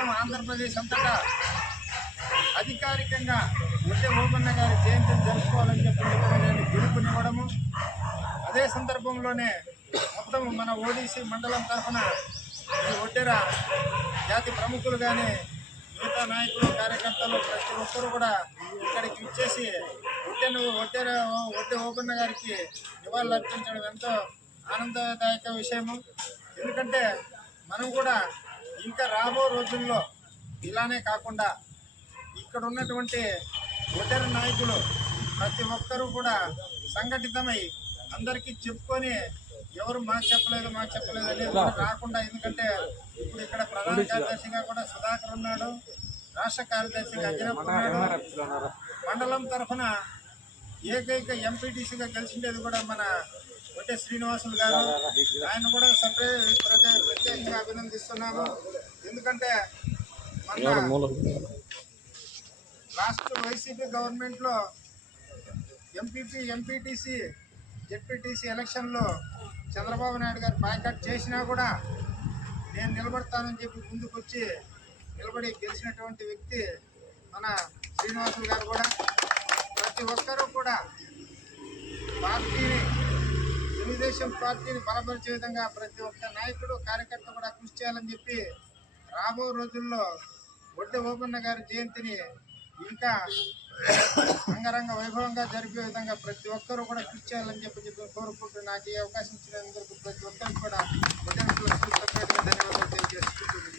మొత్తం ఆంధ్రప్రదేశ్ అంతటా అధికారికంగా ఒడ్డె ఓబన్న గారి జయంతిని జరుపుకోవాలని చెప్పి నేను పిలుపునివ్వడము, అదే సందర్భంలోనే మొత్తం మన ఓడిసి మండలం తరఫున ఈ ఒడ్డెర జాతి ప్రముఖులు కానీ మిగతా నాయకులు కార్యకర్తలు ప్రతి ఒక్కరు కూడా ఇక్కడికి ఇచ్చేసి ఒడ్డె ఓబన్న గారికి నివాళులు అర్పించడం ఎంతో ఆనందదాయక విషయము. ఎందుకంటే మనం కూడా ఇంకా రాబో రోజుల్లో ఇలానే కాకుండా ఇక్కడ ఉన్నటువంటి ఒడ్డెర నాయకులు ప్రతి ఒక్కరూ కూడా సంఘటితమై అందరికీ చెప్పుకొని ఎవరు మాకు చెప్పలేదు అనేది రాకుండా, ఎందుకంటే ఇప్పుడు ఇక్కడ ప్రధాన కార్యదర్శిగా కూడా సుధాకర్ ఉన్నాడు, రాష్ట్ర కార్యదర్శిగా అజనప్ ఉన్నాడు, మండలం తరఫున ఏకైక ఎంపీటీసీగా గెలిచిండేది కూడా మన ఒడ్డె శ్రీనివాసులు గారు. ఆయన కూడా ప్రత్యేకంగా అభినందిస్తున్నాము. ఎందుకంటే మన రాష్ట్ర వైసీపీ గవర్నమెంట్లో ఎంపీపీ, ఎంపీటీసీ, జెడ్పీటీసీ ఎలక్షన్లో చంద్రబాబు నాయుడు గారు బాయ్కాట్ చేసినా కూడా నేను నిలబడతానని చెప్పి ముందుకొచ్చి నిలబడి గెలిచినటువంటి వ్యక్తి మన శ్రీనివాసులు గారు. కూడా ప్రతి ఒక్కరూ కూడా పార్టీని, తెలుగుదేశం పార్టీని బలపరిచే విధంగా ప్రతి ఒక్క నాయకుడు, కార్యకర్త కూడా కృషి చేయాలని చెప్పి రాబో రోజుల్లో ఒడ్డె ఓబన్న గారి జయంతిని ఇంకా అంగరంగ వైభవంగా జరిపే విధంగా ప్రతి ఒక్కరూ కూడా కృషి చేయాలని చెప్పి కోరుకుంటూ నాకు ఈ అవకాశం ఇచ్చినందుకు ప్రతి ఒక్కరికి కూడా ధన్యవాదాలు తెలియజేసుకుంటున్నాను.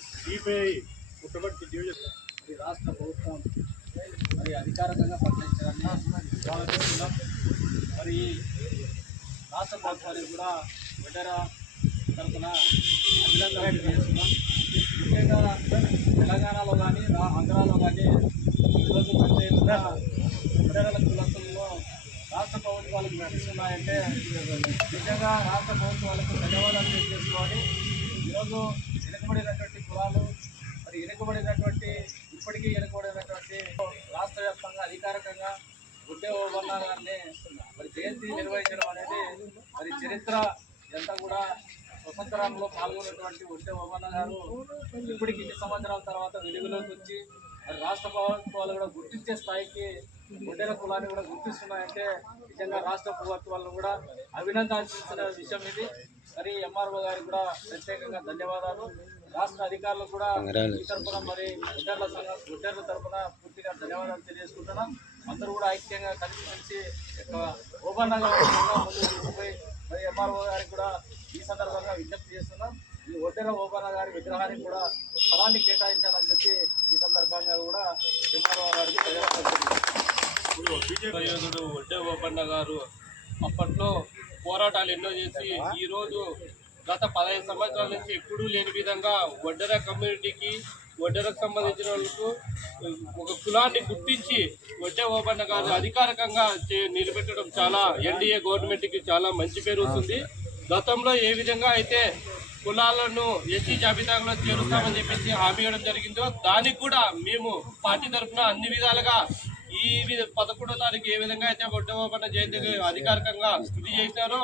రాష్ట్ర ప్రభుత్వం మరి అధికారికంగా ప్రకటించడాన్ని స్వాగతిస్తున్నాం. మరి రాష్ట్ర ప్రభుత్వానికి కూడా ఒడ్డెర తరఫున అభినందనలు చేస్తున్నాం. ముఖ్యంగా తెలంగాణలో కానీ ఆంధ్రాలో కానీ ఈరోజు పెద్ద ఎత్తున ఒడ్డెరల కులస్తుల్లో రాష్ట్ర ప్రభుత్వాలకు నడుస్తున్నాయంటే నిజంగా రాష్ట్ర ప్రభుత్వాలకు ధన్యవాదాలు తెలియజేసుకోవాలి. ఈరోజు వెనుకబడినటువంటి కులాలు, మరి ఇప్పటికీ వెనుకబడినటువంటి రాష్ట్ర వ్యాప్తంగా అధికారికంగా ఒడ్డె ఓబన్న గారిని మరి జయంతి నిర్వహించడం అనేది మరి చరిత్ర ఎంత కూడా స్వతంత్రంలో పాల్గొన్నటువంటి ఒడ్డె ఓబన్న గారు ఇప్పటికి ఇన్ని సంవత్సరాల తర్వాత వెలుగులోకి వచ్చి మరి రాష్ట్ర ప్రభుత్వాలు కూడా గుర్తించే స్థాయికి ఒడ్డెర కులాన్ని కూడా గుర్తిస్తున్నాయంటే నిజంగా రాష్ట్ర ప్రభుత్వాలను కూడా అభినందించిన విషయం ఇది. మరి ఎంఆర్ఓ గారికి కూడా ప్రత్యేకంగా ధన్యవాదాలు. రాష్ట్ర అధికారులకు కూడా ఈ తరఫున మరి ఒడ్డెర్ల తరఫున పూర్తిగా ధన్యవాదాలు తెలియజేసుకుంటున్నాం. అందరూ కూడా ఐక్యంగా కలిసి ఓబన్న గారు ముందుకు తీసుకుపోయి మరి ఎంఆర్ఓ గారికి కూడా ఈ సందర్భంగా విజ్ఞప్తి చేస్తున్నాం. ఈ ఒడ్డెర ఓబన్న గారి విగ్రహానికి కూడా స్థలాన్ని కేటాయించాలని చెప్పి ఈ సందర్భంగా కూడా ఎంఆర్ఓ గారికి యోధుడు ఒడ్డె ఓబన్న గారు అప్పట్లో పోరాటాలు ఎన్నో చేసి ఈరోజు గత 15 సంవత్సరాల నుంచి ఎప్పుడూ లేని విధంగా ఒడ్డెర కమ్యూనిటీకి, ఒడ్డెరకు సంబంధించిన వాళ్ళకు ఒక కులాన్ని గుర్తించి ఒడ్డె ఓబన్న గారు అధికారికంగా నిలబెట్టడం చాలా ఎన్డీఏ గవర్నమెంట్కి చాలా మంచి పేరు వస్తుంది. గతంలో ఏ విధంగా అయితే కులాలను ఎస్టీ జాబితాలో చేరుస్తామని చెప్పేసి హామీ ఇవ్వడం జరిగిందో దానికి కూడా మేము పార్టీ తరఫున అన్ని విధాలుగా ఈ 11వ తారీఖు ఏ విధంగా అయితే ఒడ్డె ఓబన్న జయంతి అధికారికంగా స్థితి చేసినారో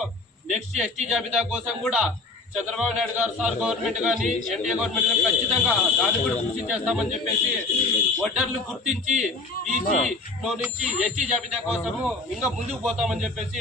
నెక్స్ట్ ఎస్టీ జాబితా కోసం కూడా చంద్రబాబు నాయుడు గారు సార్ గవర్నమెంట్ కానీ ఎన్డీఏ గవర్నమెంట్ కానీ ఖచ్చితంగా దాన్ని కూడా కృషి చేస్తామని చెప్పేసి ఒడ్డర్లు గుర్తించి బీసీలో నుంచి ఎస్టీ జాబితా కోసము ఇంకా ముందుకు పోతామని చెప్పేసి